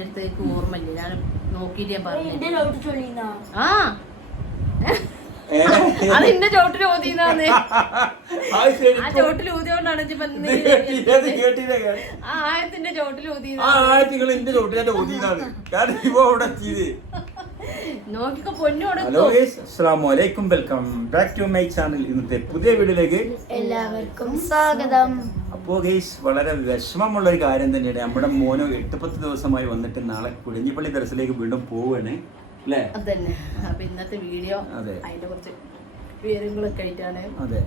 അടുത്തേക്ക് ഓർമ്മയില്ല, ഞാൻ നോക്കിയിട്ട് ഞാൻ പറഞ്ഞു. ആ അത് എന്റെ ചോട്ടിൽ ഊതിന്നാന്ന്. ആ ചോട്ടിൽ ഊതിയോണ്ടാണ് ആ ആയത്തിന്റെ ചോട്ടിൽ നോക്കിക്കോ പൊന്നോട്. ഹലോ അസ്സലാമു അലൈക്കും, welcome back to my channel. ഇന്നത്തെ പുതിയ വീഡിയോയിലേക്ക് എല്ലാവർക്കും സ്വാഗതം. അപ്പോ ഗൈസ്, വളരെ വിഷമമുള്ള ഒരു കാര്യം തന്നെയാണ്. നമ്മുടെ മോനോ 8-10 ദിവസമായി വന്നിട്ട് നാളെ കുടിഞ്ഞിപ്പള്ളി ദർസിലേക്ക് വീണ്ടും പോവാണ് അല്ലേ? അതന്നെ. അപ്പൊ ഇന്നത്തെ വീഡിയോ അതിന്റെ കുറച്ച് വിവരങ്ങളൊക്കെ ആയിട്ടാണ്. അതെ,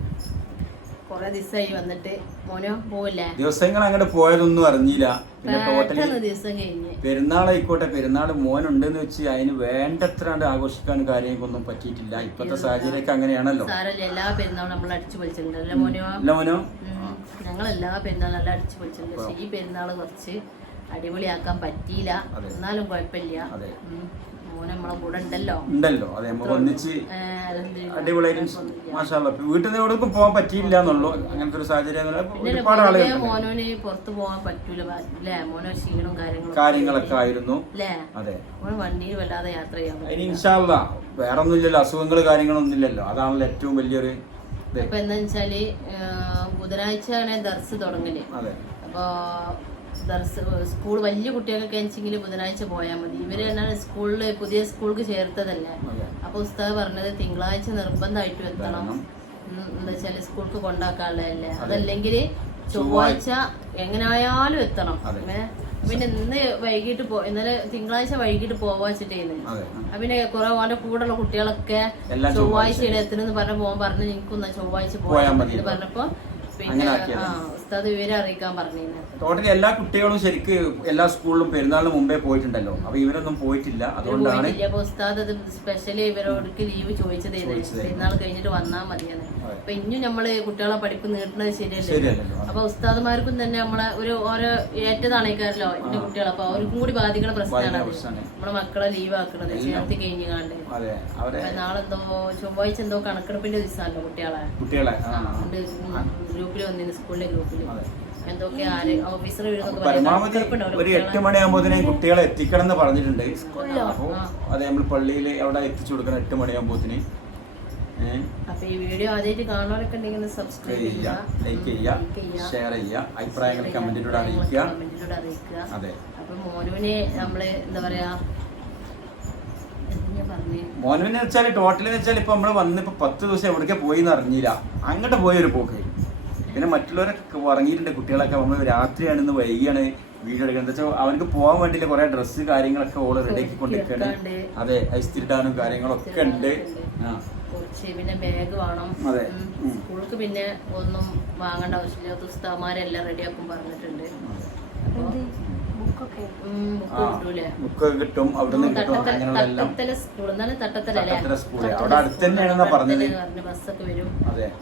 കൊറേ ദിവസമായി വന്നിട്ട്. മോനോ പോവില്ലേ? ദിവസങ്ങൾ അങ്ങോട്ട് പോയതൊന്നും അറിഞ്ഞില്ല. പിന്നെ ടോട്ടലി ദിവസം കഴിഞ്ഞ് പെരുന്നാളായിക്കോട്ടെ, പെരുന്നാൾ മോനുണ്ടെന്ന് വെച്ച് അതിന് വേണ്ടത്ര ആഘോഷിക്കാൻ കാര്യങ്ങൾക്കൊന്നും പറ്റിയിട്ടില്ല. ഇപ്പത്തെ സാഹചര്യമൊക്കെ അങ്ങനെയാണല്ലോ. സാരല്ല, എല്ലാ പെരുന്നാളും നമ്മൾ അടിച്ചു പൊളിച്ചിട്ടുണ്ട് അല്ലേ മോനോ? മോനോ, ഞങ്ങൾ എല്ലാ പെരുന്നാളും നല്ല അടിച്ചു പൊളിച്ചിട്ടുണ്ട്. പക്ഷെ ഈ പെരുന്നാള് കുറച്ച് അടിപൊളിയാക്കാൻ പറ്റിയില്ല. എന്നാലും കുഴപ്പമില്ല, മോനെ നമ്മളെ കൂടെ ഉണ്ടല്ലോ. അതെ, നമുക്ക് ഒന്നിച്ച് അടിപൊളിയായിട്ട് മാഷാഅല്ലാ. വീട്ടിൽ നിന്ന് എവിടേക്കും പോകാൻ പറ്റിയില്ല എന്നുള്ളൂ. അങ്ങനത്തെ ഒരു സാഹചര്യം ഒരുപാട് ആളുകൾ. മോനോന് പുറത്ത് പോകാൻ പറ്റൂല അല്ലേ? മോനോ ക്ഷീണവും കാര്യങ്ങളൊക്കെ ആയിരുന്നു. അതെ, വണ്ടിയിൽ വല്ലാതെ യാത്ര ചെയ്യാൻ പറ്റും. ഇൻഷാ അല്ലാ വേറെ ഒന്നുമില്ലല്ലോ, അസുഖങ്ങൾ കാര്യങ്ങളൊന്നും ഇല്ലല്ലോ. അതാണല്ലോ ഏറ്റവും വലിയൊരു. അപ്പൊ എന്താ വെച്ചാല് ബുധനാഴ്ചയാണ് ദർസ് തുടങ്ങല്. അപ്പൊ സ്കൂൾ വലിയ കുട്ടികൾക്കൊക്കെ വെച്ചെങ്കിൽ ബുധനാഴ്ച പോയാൽ മതി. ഇവര് എന്നാണ് സ്കൂളില് പുതിയ സ്കൂൾക്ക് ചേർത്തതല്ലേ. അപ്പൊ ഉസ്താദ് പറഞ്ഞത് തിങ്കളാഴ്ച നിർബന്ധമായിട്ടും എത്തണം. എന്താ വെച്ചാല് സ്കൂൾക്ക് കൊണ്ടാക്കാനുള്ളതല്ലേ. അതല്ലെങ്കിൽ ചൊവ്വാഴ്ച എങ്ങനെയായാലും എത്തണം. പിന്നെ ഇന്ന് വൈകിട്ട് ഇന്നലെ തിങ്കളാഴ്ച വൈകിട്ട് പോവാച്ചിട്ടേന്ന്. പിന്നെ കുറെ ഓന്റെ കൂടെയുള്ള കുട്ടികളൊക്കെ ചൊവ്വാഴ്ചയുടെ എത്തണെന്ന് പറഞ്ഞ പോകാൻ പറഞ്ഞു. എനിക്കൊന്ന് ചൊവ്വാഴ്ച പോയാൽ മതി പറഞ്ഞപ്പോ പിന്നെ ഉസ്താദ് വിവരം അറിയിക്കാൻ പറഞ്ഞിരുന്നു. ടോട്ടലി എല്ലാ കുട്ടികളും ശരിക്ക് എല്ലാ സ്കൂളിലും പെരുന്നാളിന് മുമ്പേ പോയിട്ടുണ്ടല്ലോ. അപ്പൊ ഇവരൊന്നും പോയിട്ടില്ല. അതുകൊണ്ടാണ് അപ്പൊ ഉസ്താദ് അത് സ്പെഷ്യലി ഇവരോടക്ക് ലീവ് ചോദിച്ചത് പെരുന്നാൾ കഴിഞ്ഞിട്ട് വന്നാൽ മതിയെന്ന്. അപ്പൊ ഇനിയും നമ്മള് കുട്ടികളെ പഠിപ്പ് നീട്ടുന്നത് ശരിയല്ലേ. അപ്പൊ ഉസ്താദുമാർക്കും തന്നെ നമ്മളെ ഓരോ ഏറ്റതാണേക്കാരല്ലോ എന്റെ കുട്ടികൾ. അപ്പൊ അവർക്കും കൂടി ബാധിക്കുന്ന പ്രശ്നമാണ് നമ്മളെ മക്കളെ ലീവ് ആക്കണത് ചേർത്ത് കഴിഞ്ഞ് കാണ്ട്. നാളെന്തോ ചൊവ്വാഴ്ച എന്തോ കണക്കെടുപ്പിന്റെ ദിവസമല്ലോ കുട്ടികളെ ഗ്രൂപ്പിൽ വന്നിരുന്നു, സ്കൂളിലെ ഗ്രൂപ്പില് എന്തൊക്കെ ഓഫീസർ പരമാവധി ഒരു 8 മണിയാകുമ്പോഴത്തേനും കുട്ടികളെ എത്തിക്കണം എന്ന് പറഞ്ഞിട്ടുണ്ട്. അപ്പൊ അതെ, നമ്മൾ പള്ളിയിൽ അവിടെ എത്തിച്ചു കൊടുക്കണം 8 മണിയാകുമ്പോഴത്തേന്. അപ്പൊ ഈ വീഡിയോ ആദ്യമായിട്ട് കാണാനൊക്കെ ഉണ്ടെങ്കിൽ സബ്സ്ക്രൈബ് ചെയ്യുക, ലൈക്ക് ചെയ്യുക, ഷെയർ ചെയ്യുക, അഭിപ്രായങ്ങൾ കമന്റിലൂടെ അറിയിക്കുക. അതെ, അപ്പൊ മോനുവിനെ നമ്മള് എന്താ പറയാ മോനുവിനെ വെച്ചാൽ ടോട്ടലി വെച്ചാൽ ഇപ്പൊ നമ്മള് വന്നിപ്പോ 10 ദിവസം എവിടേക്ക് പോയി എന്ന് അറിഞ്ഞില്ല. അങ്ങോട്ട് പോയൊരു പോക്ക്. പിന്നെ മറ്റുള്ളവരൊക്കെ ഉറങ്ങിയിട്ടുണ്ട്. കുട്ടികളൊക്കെ നമ്മൾ രാത്രിയാണ്, വൈകിയാണ് വീഡിയോ എടുക്കുന്നത്. എന്താ വെച്ചാൽ അവർക്ക് പോകാൻ വേണ്ടിയില്ല കുറെ ഡ്രസ്സ് കാര്യങ്ങളൊക്കെ ഓള് റെഡിയാക്കി കൊണ്ടിരിക്കുകയാണ്. അതെ, ഐസ്തിരിടാനും കാര്യങ്ങളൊക്കെ ഉണ്ട്. പിന്നെ ബാഗ് വേണം. സ്കൂൾക്ക് പിന്നെ ഒന്നും വാങ്ങേണ്ട ആവശ്യമില്ല, ഉസ്താദുമാരെല്ലാം റെഡിയാക്കും പറഞ്ഞിട്ടുണ്ട്. ബുക്ക് കിട്ടും, അവിടുന്ന് കിട്ടും. അവിടെ അടുത്ത് തന്നെയാണെന്നാ പറഞ്ഞത്. ബസ്സൊക്കെ വരും,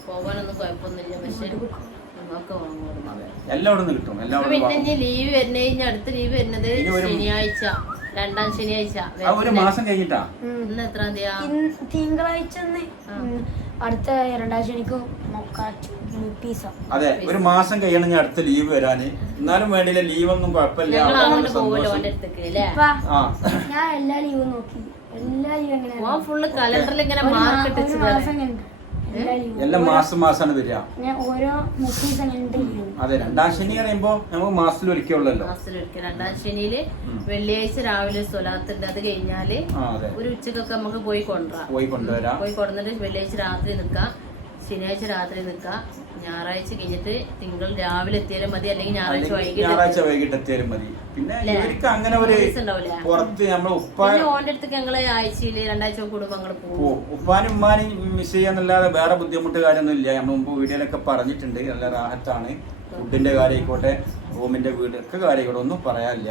പോകാനൊന്നും കുഴപ്പമൊന്നുമില്ല. പക്ഷെ എല്ലാവിടുന്ന് കിട്ടും. പിന്നെ ലീവ് വരുന്ന അടുത്ത ലീവ് വരുന്നത് ശനിയാഴ്ച, 2ാം ശനിയാഴ്ച. ഒരു മാസം കഴിഞ്ഞിട്ടാ. ഇന്ന് എത്രാം തീയതി? തിങ്കളാഴ്ച അടുത്ത 2ാം ശനിക്ക്. അതെ, ഒരു മാസം കഴിയണം ഞാൻ അടുത്ത ലീവ് വരാന്. എന്നാലും വേണ്ടില്ല, ലീവൊന്നും കുഴപ്പമില്ല. ഞാൻ എല്ലാ ലീവും നോക്കി. എല്ലാ ലീവും ഫുള്ള് കലണ്ടറിൽ ഇങ്ങനെ മാർക്ക് എല്ലാം മാസമാണ് വരിക. അതെ, 2ാം ശനി പറയുമ്പോ നമുക്ക് മാസത്തിൽ ഒരിക്കലുള്ളല്ലോ. 2ാം ശനിയില് വെള്ളിയാഴ്ച രാവിലെ സ്വലാത്തുണ്ട്. അത് കഴിഞ്ഞാല് ഒരു ഉച്ചക്കൊക്കെ നമുക്ക് പോയി കൊണ്ടുവരാം. പോയി കൊണ്ടുവന്നിട്ട് വെള്ളിയാഴ്ച രാത്രി നിക്കാം, ശനിയാഴ്ച രാത്രി നിക്കാം, ഞായറാഴ്ച കഴിഞ്ഞിട്ട് തിങ്കൾ രാവിലെ എത്തിയാലും മതി, അല്ലെങ്കിൽ ഞായറാഴ്ച വൈകിട്ട് എത്തിയാലും മതി. പിന്നെ ഇവർക്ക് അങ്ങനെ ഒരു പുറത്ത് നമ്മള് ഓന്റെ അടുത്തേക്ക് ഞങ്ങള് ആഴ്ചയില് 2 ആഴ്ച കൂടുമ്പോ ഞങ്ങള് പോകും. ഉപ്പാനും ഉമ്മാനും മിസ് ചെയ്യാന്നല്ലാതെ വേറെ ബുദ്ധിമുട്ട് കാര്യമൊന്നും ഇല്ല. നമ്മൾ മുമ്പ് വീഡിയോയിലൊക്കെ പറഞ്ഞിട്ടുണ്ട്. നല്ല റാഹത്താണ്. ഫുഡിന്റെ കാര്യമായിക്കോട്ടെ, റൂമിന്റെ വീട് ഒക്കെ കാര്യമായിക്കോട്ടെ, ഒന്നും പറയാനില്ല.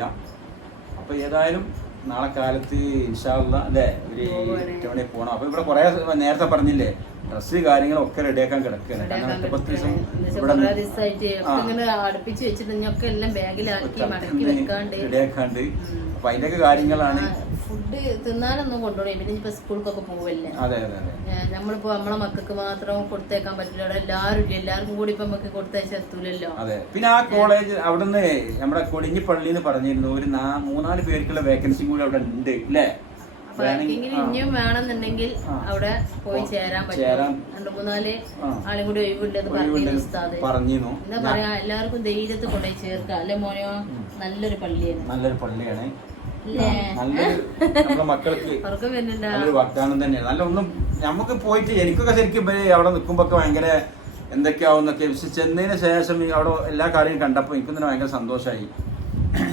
അപ്പൊ ഏതായാലും നാളെ കാലത്ത് ഇൻഷാ അല്ലാഹ് അല്ലേ ഒരു 8 മണി പോകണം. അപ്പൊ ഇവിടെ കുറെ നേരത്തെ പറഞ്ഞില്ലേ ഡ്രസ്സ് കാര്യങ്ങളൊക്കെ റെഡിയാക്കാൻ കിടക്കുകയാണ്. കാരണം 10 ദിവസം ഇവിടെ അടുപ്പിച്ച് വെച്ചിട്ട് എല്ലാം ബാഗിലാക്കി മടക്കി വെക്കാണ്ട് റെഡിയാക്കാണ്ട് അപ്പൊ അതിന്റെയൊക്കെ കാര്യങ്ങളാണ്. ഫുഡ് തിന്നാനൊന്നും കൊണ്ടുപോയി പിന്നെ ഇപ്പൊ സ്കൂൾക്കൊക്കെ പോവല്ലേ. അതെ അതെ അതെ. നമ്മളിപ്പോ നമ്മളെ മക്കൾക്ക് മാത്രം കൊടുത്തേക്കാൻ പറ്റില്ല, അവിടെ എല്ലാവർക്കും കൂടി ഇപ്പൊ നമുക്ക് കൊടുത്തയച്ചെത്തൂലല്ലോ. അതെ. പിന്നെ ആ കോളേജ് അവിടുന്ന് നമ്മുടെ കൊടിഞ്ഞിപ്പള്ളിന്ന് പറഞ്ഞിരുന്നു ഒരു 3-4 പേർക്കുള്ള വേക്കൻസി കൂടി അവിടെ ഉണ്ട് അല്ലേ? അപ്പൊ ഇനിയും വേണമെന്നുണ്ടെങ്കിൽ അവിടെ പോയി ചേരാൻ പറ്റും. 2-3 ആളും കൂടി ഒഴിവുണ്ടെന്ന് പറഞ്ഞിരുന്നു. എന്താ പറയാ, എല്ലാവർക്കും ധൈര്യത്തിൽ കൊണ്ടുപോയി ചേർക്കാം അല്ലെ മോനോ? നല്ലൊരു പള്ളിയാണ്, നല്ലൊരു പള്ളിയാണ്. നമ്മുടെ മക്കൾക്ക് നല്ലൊരു വാഗ്ദാനം തന്നെയാണ്. നല്ല ഒന്നും നമുക്ക് പോയിട്ട് എനിക്കൊക്കെ ശരിക്കും അവിടെ നിൽക്കുമ്പോ ഭയങ്കര എന്തൊക്കെയാവുന്നൊക്കെ. പക്ഷെ ചെന്നതിന് ശേഷം അവിടെ എല്ലാ കാര്യവും കണ്ടപ്പോൾ എനിക്ക് തന്നെ ഭയങ്കര സന്തോഷമായി.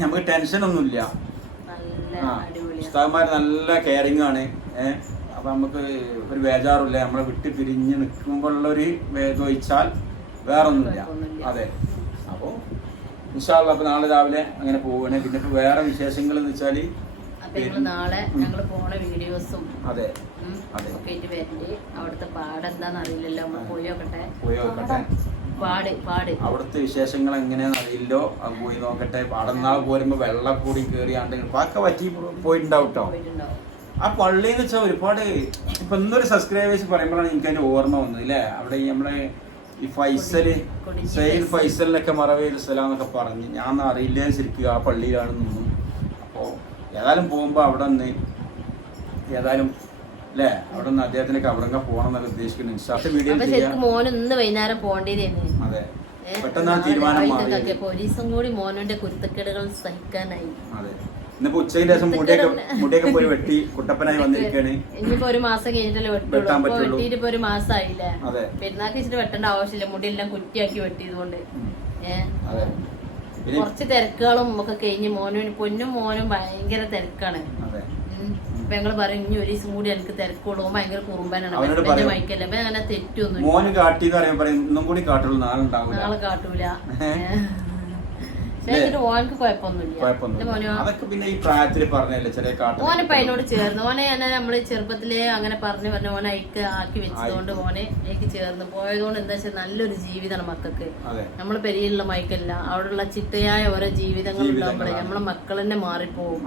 നമുക്ക് ടെൻഷനൊന്നുമില്ല. ഉസ്താദന്മാർ നല്ല കെയറിങ് ആണ്. അപ്പൊ നമുക്ക് ഒരു ബേജാറില്ല. നമ്മളെ വിട്ട് പിരിഞ്ഞ് നിൽക്കുമ്പോഴുള്ളൊരു വേദൊഴിച്ചാൽ വേറൊന്നുമില്ല. അതെ. അപ്പൊ ഇൻഷാ അല്ലാഹ് അപ്പൊ നാളെ രാവിലെ അങ്ങനെ പോവുകയാണ്. പിന്നെ ഇപ്പൊ വേറെ വിശേഷങ്ങൾ എന്ന് വെച്ചാല് നാളെ ഞങ്ങള് പോണ വീഡിയോസും അതെ അവിടുത്തെ പാടെന്താന്ന് അറിയില്ലല്ലോ, നമ്മൾ പോയി നോക്കട്ടെ. അവിടുത്തെ വിശേഷങ്ങൾ എങ്ങനെയാന്ന് അറിയില്ലോ, അത് പോയി നോക്കട്ടെ. പാടന്നാൾ പോരുമ്പോ വെള്ളം കൂടി കേറിയാണ്ട് പാക്ക പറ്റി പോയിട്ടുണ്ടാവും കേട്ടോ. ആ പള്ളിന്ന് വെച്ചാൽ ഒരുപാട് ഇപ്പൊ ഇന്നൊരു സബ്സ്ക്രൈബേഴ്സ് പറയുമ്പോഴാണ് എനിക്ക് അതിന്റെ ഓർമ്മ വന്നത് അല്ലേ. അവിടെ നമ്മളെ ഈ സയ്യിദ് ഫൈസലിനൊക്കെ മറവേൽ സലാം എന്നൊക്കെ പറഞ്ഞ് ഞാൻ അറിയില്ല ശരിക്കും ആ പള്ളിയിലാണെന്നൊന്നും. അപ്പോ ഏതായാലും പോകുമ്പോ അവിടെ നിന്ന് ഏതായാലും അല്ലേ അവിടെ നിന്ന് അദ്ദേഹത്തിനൊക്കെ അവിടെ പോകണം എന്നൊക്കെ ഉദ്ദേശിക്കുന്നു. മോനൊന്ന് വൈകുന്നേരം പോകേണ്ടതായിരുന്നു. അതെ, പെട്ടെന്നാണ് തീരുമാനം മാറിയത്. പോലീസും കൂടി മോനോന്റെ കുരുത്തക്കേടുകൾ സഹിക്കാനായി. അതെ, ഇന്നിപ്പോ ഉച്ചയ്ക്ക് ശേഷം മുടിയൊക്കെ പോയി വെട്ടി കുട്ടപ്പനായി വന്നിരിക്കുകയാണ്. ഇനിയിപ്പോ ഒരു മാസം കഴിഞ്ഞിട്ടല്ലേ വെട്ടിയിട്ട് ഇപ്പൊ ഒരു മാസമായില്ലേ. പെരുന്നാൾക്ക് വെച്ചിട്ട് വെട്ടേണ്ട ആവശ്യമില്ല, മുടിയെല്ലാം കുറ്റിയാക്കി വെട്ടിയതുകൊണ്ട്. കുറച്ച് തിരക്കുകളും ഒക്കെ കഴിഞ്ഞ് പൊന്നും മോനും ഭയങ്കര തിരക്കാണ്. അപ്പൊ ഞങ്ങള് പറയും ഇനി ഒരു ദിവസം കൂടി എനിക്ക് തിരക്കുള്ളൂ, ഭയങ്കര കുറുമ്പനാണ്, മൈക്കല്ലേ അങ്ങനെ തെറ്റൊന്നും നാളെ കാട്ടൂല. ഓനക്ക് കുഴപ്പമൊന്നുമില്ല. ഓനിപ്പ അതിനോട് ചേർന്ന് ഓനെ നമ്മള് ചെറുപ്പത്തിലേ അങ്ങനെ പറഞ്ഞു ഓനെ അയക്ക് ആക്കി വെച്ചതുകൊണ്ട് ഓനെ എനിക്ക് ചേർന്ന് പോയതുകൊണ്ട് എന്താ വെച്ചാൽ നല്ലൊരു ജീവിതമാണ് മക്കൾക്ക്. നമ്മള് പെരിയുള്ള മൈക്കല്ല, അവിടെയുള്ള ചിട്ടയായ ഓരോ ജീവിതങ്ങൾ ഉണ്ടാകുമ്പോഴേ നമ്മളെ മക്കൾ തന്നെ മാറിപ്പോവും.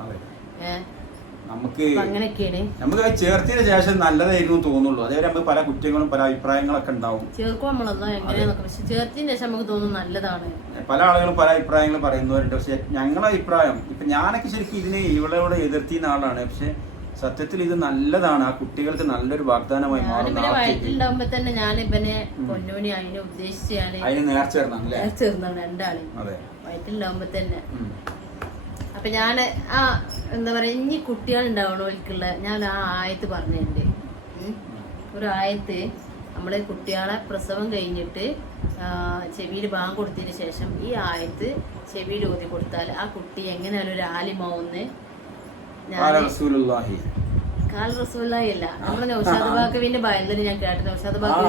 നമുക്ക് ചേർത്തതിന് ശേഷം നല്ലതായിരുന്നു തോന്നുള്ളൂ. അതേപോലെ നമുക്ക് പല കുറ്റങ്ങളും പല അഭിപ്രായങ്ങളൊക്കെ ഉണ്ടാവും. ചേർക്കും നമ്മളെന്താ എങ്ങനെയാന്നൊക്കെ, പക്ഷെ ചേർത്തതിന് ശേഷം നമുക്ക് തോന്നുന്നു നല്ലതാണ്. പല ആളുകളും പല അഭിപ്രായങ്ങൾ പറയുന്നവരുണ്ട്. പക്ഷെ ഞങ്ങളുടെ അഭിപ്രായം ഇപ്പൊ ഞാനൊക്കെ ശരിക്കും ഇതിനെ ഇവളോട് എതിർത്തിയ ആളാണ്. പക്ഷെ സത്യത്തിൽ ഇത് നല്ലതാണ്, ആ കുട്ടികൾക്ക് നല്ലൊരു വാഗ്ദാനമായി മാറും. വയറ്റിലുണ്ടാവുമ്പോ തന്നെ ഞാൻ ഇവനെ പൊന്നൂനി അതിനെ ഉദ്ദേശിച്ച് അതിന് നേർച്ചേർന്നാണ് രണ്ടാളെ വയറ്റിലുണ്ടാവുമ്പോ തന്നെ. അപ്പൊ ഞാന് എന്താ പറയാ, ഇനി കുട്ടികൾ ഉണ്ടാവണോൽക്കുള്ള ഞാൻ ആ ആയത്ത് പറഞ്ഞിട്ടുണ്ട്. ഒരു ആയത്ത് നമ്മള് കുട്ടികളെ പ്രസവം കഴിഞ്ഞിട്ട് ചെവിയിൽ ബാങ്ക് കൊടുത്തതിന് ശേഷം ഈ ആയത്ത് ചെവിയിൽ ഓതി കൊടുത്താൽ ആ കുട്ടി എങ്ങനെയാലും ഒരു ആലിമാവുന്ന് കാൽ റസൂലുള്ളാഹി അല്ല, നമ്മളെ നൗഷാദ് ബാക്കവിന്റെ ഭയങ്കര ഞാൻ കേട്ടത്. നൗഷാദ് ബാക്കവി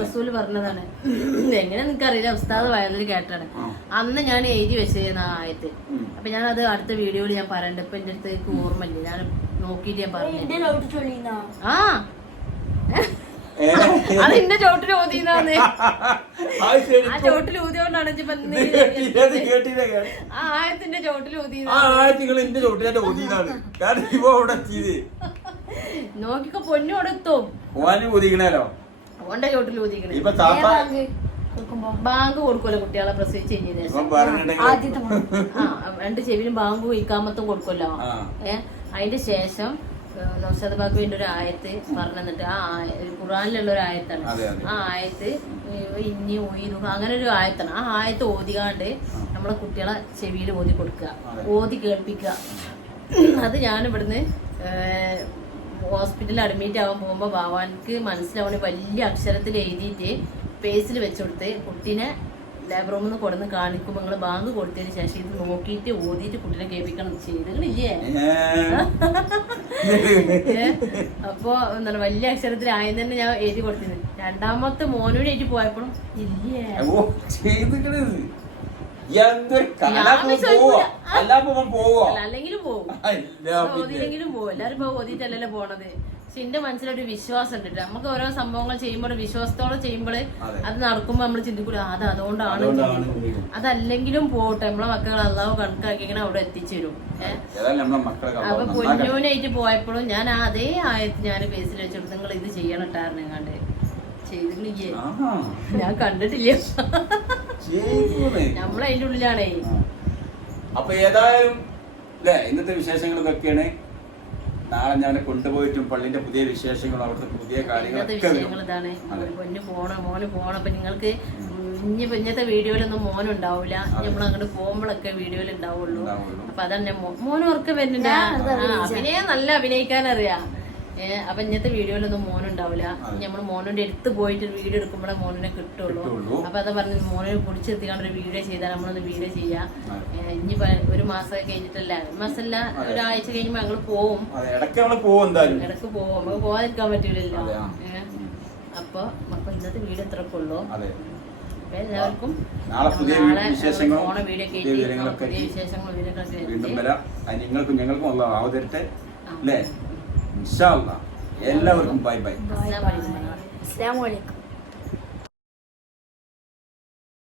റസൂല് പറഞ്ഞതാണ്. എങ്ങനെ എനിക്കറിയില്ല, ഉസ്താദ് ഭയങ്കര കേട്ടാണ്. അന്ന് ഞാൻ എഴുതി വെച്ചിരുന്ന ആ ആയത്ത്. അപ്പൊ ഞാൻ അത് അടുത്ത വീഡിയോയിൽ ഞാൻ പറയണ്ട. ഇപ്പൊ എന്റെ അടുത്തേക്ക് ഓർമ്മയില്ല, ഞാൻ നോക്കിയിട്ട് ഞാൻ പറഞ്ഞു. ആ അത് ഇന്ന ചോട്ടിൽ ഊതിന്നാന്ന്. ആ ചോട്ടിൽ ഊതിയോണ്ടാണ് ആ ആയത്തിന്റെ ചോട്ടിൽ നോക്കിക്കോ പൊന്നോടെ എത്തും. ഓന്റെ ചോട്ടിൽ ഊതിക്കണേ ബാങ്ക് കൊടുക്കുമല്ലോ കുട്ടികളെ പ്രസവിച്ച് കഴിഞ്ഞതിന് ശേഷം. 2 ചെവിയിലും ബാങ്കും ഇക്കാമത്തും കൊടുക്കുമല്ലോ. അതിന്റെ ശേഷം നൗഷാദ് ബാക്കുവിന്റെ ഒരു ആയത്ത് പറഞ്ഞിട്ട് ആ ഖുർആനിലുള്ള ഒരു ആയത്താണ്. ആ ആയത്ത് ഇനി ഒയ്യുക അങ്ങനെ ഒരു ആയത്താണ്. ആ ആയത്ത് ഓതികാണ്ട് നമ്മളെ കുട്ടികളെ ചെവിയിൽ ഓതി കൊടുക്കുക, ഓതി കേൾപ്പിക്കുക. അത് ഞാനിവിടുന്ന് ഹോസ്പിറ്റലിൽ അഡ്മിറ്റ് ആവാൻ പോകുമ്പോ ബാവാൻക്ക് മനസ്സിലാവണ വലിയ അക്ഷരത്തിൽ എഴുതിയിട്ട് പേസിൽ വെച്ചുകൊടുത്ത് കുട്ടീനെ ലേബർ റൂമിൽ നിന്ന് കൊടുന്ന് കാണിക്കുമ്പോ നിങ്ങള് ബാങ്ക് കൊടുത്തതിന് ശേഷം ഇത് നോക്കിയിട്ട് ഓതിയിട്ട് കുട്ടീനെ കേൾപ്പിക്കണം ചെയ്തില്ലേ. അപ്പൊ എന്താണ് വലിയ അക്ഷരത്തിൽ ആയത് തന്നെ ഞാൻ എഴുതി കൊടുത്തിരുന്നു. രണ്ടാമത്തെ മോനോട് എഴുതി പോയപ്പോഴും ഇല്ലേ അല്ലെങ്കിലും പോവും, ഓതിയില്ലെങ്കിലും പോവും. എല്ലാരും ഇപ്പൊ ഓതിയിട്ടല്ലല്ലോ പോണത്. പക്ഷെ എന്റെ മനസ്സിലൊരു വിശ്വാസം ഉണ്ട്. നമുക്ക് ഓരോ സംഭവങ്ങൾ ചെയ്യുമ്പോൾ വിശ്വാസത്തോടെ ചെയ്യുമ്പോൾ അതെ. അത് നടക്കുമ്പോൾ നമ്മൾ ചിന്തിക്കൂല അത് അതുകൊണ്ടാണ് ചിന്തിക്കും. അതല്ലെങ്കിലും പോട്ടെ, നമ്മളെ മക്കൾ അള്ളാഹു കണക്കാക്കി ഇങ്ങനെ അവിടെ എത്തിച്ചു തരും. അപ്പൊ പൊന്നൂനായിട്ട് പോയപ്പോഴും ഞാൻ അതേ ആയത്ത് ഞാൻ ബേസിൽ വെച്ചിട്ട് നിങ്ങൾ ഇത് ചെയ്യണം ഇട്ടായിരുന്നു കണ്ട് ചെയ്തില്ലേ, ഞാൻ കണ്ടിട്ടില്ല. നമ്മളതിന്റെ ഉള്ളിലാണേ. അപ്പൊ ഏതായാലും അല്ലെ ഇന്നത്തെ വിശേഷങ്ങളൊക്കെയാണ്. നാളെ ഞാൻ കൊണ്ടുപോയിട്ടും പള്ളിന്റെ പുതിയ വിശേഷങ്ങളും അവിടുത്തെ പുതിയ ഇന്നത്തെ വിഷയങ്ങൾ ഇതാണ്. പൊന്നു മോന് പോണം. അപ്പൊ നിങ്ങൾക്ക് ഇന്നത്തെ വീഡിയോയിലൊന്നും മോനുണ്ടാവൂല. നമ്മൾ അങ്ങോട്ട് പോകുമ്പോഴൊക്കെ വീഡിയോയിൽ ഉണ്ടാവുള്ളൂ. അപ്പൊ അതന്നെ മോനും ഉറക്കം വരുന്നുണ്ട്. അഭിനയം നല്ല അഭിനയിക്കാൻ അറിയാം. അപ്പൊ ഇന്നത്തെ വീഡിയോയിലൊന്നും മോനുണ്ടാവില്ല. നമ്മൾ മോനുന്റെ അടുത്ത് പോയിട്ട് വീഡിയോ എടുക്കുമ്പോഴേ മോനെ കിട്ടുള്ളൂ. അപ്പൊ അതാ പറഞ്ഞു മോനെ പൊടിച്ചെത്തിക്കാണ്ട് ഒരു വീഡിയോ ചെയ്താൽ നമ്മളൊന്ന് വീഡിയോ ചെയ്യാം. ഇനി ഒരു മാസം കഴിഞ്ഞിട്ടല്ല, ഒരു മാസമല്ല ഒരാഴ്ച കഴിയുമ്പോ ഞങ്ങള് പോവും. ഇടക്ക് പോവും, നമുക്ക് പോകാതിരിക്കാൻ പറ്റൂലല്ലോ. അപ്പൊ ഇന്നത്തെ വീഡിയോ ഇത്രയൊക്കെ ഉള്ളൂ. എല്ലാവർക്കും ഓണ വീഡിയോ ഒക്കെ പുതിയ വിശേഷങ്ങൾ ഞങ്ങൾക്കും അവതരട്ടെ അല്ലേ. എല്ലാവർക്കും ബൈ ബൈ. അസ്സലാമു അലൈക്കും.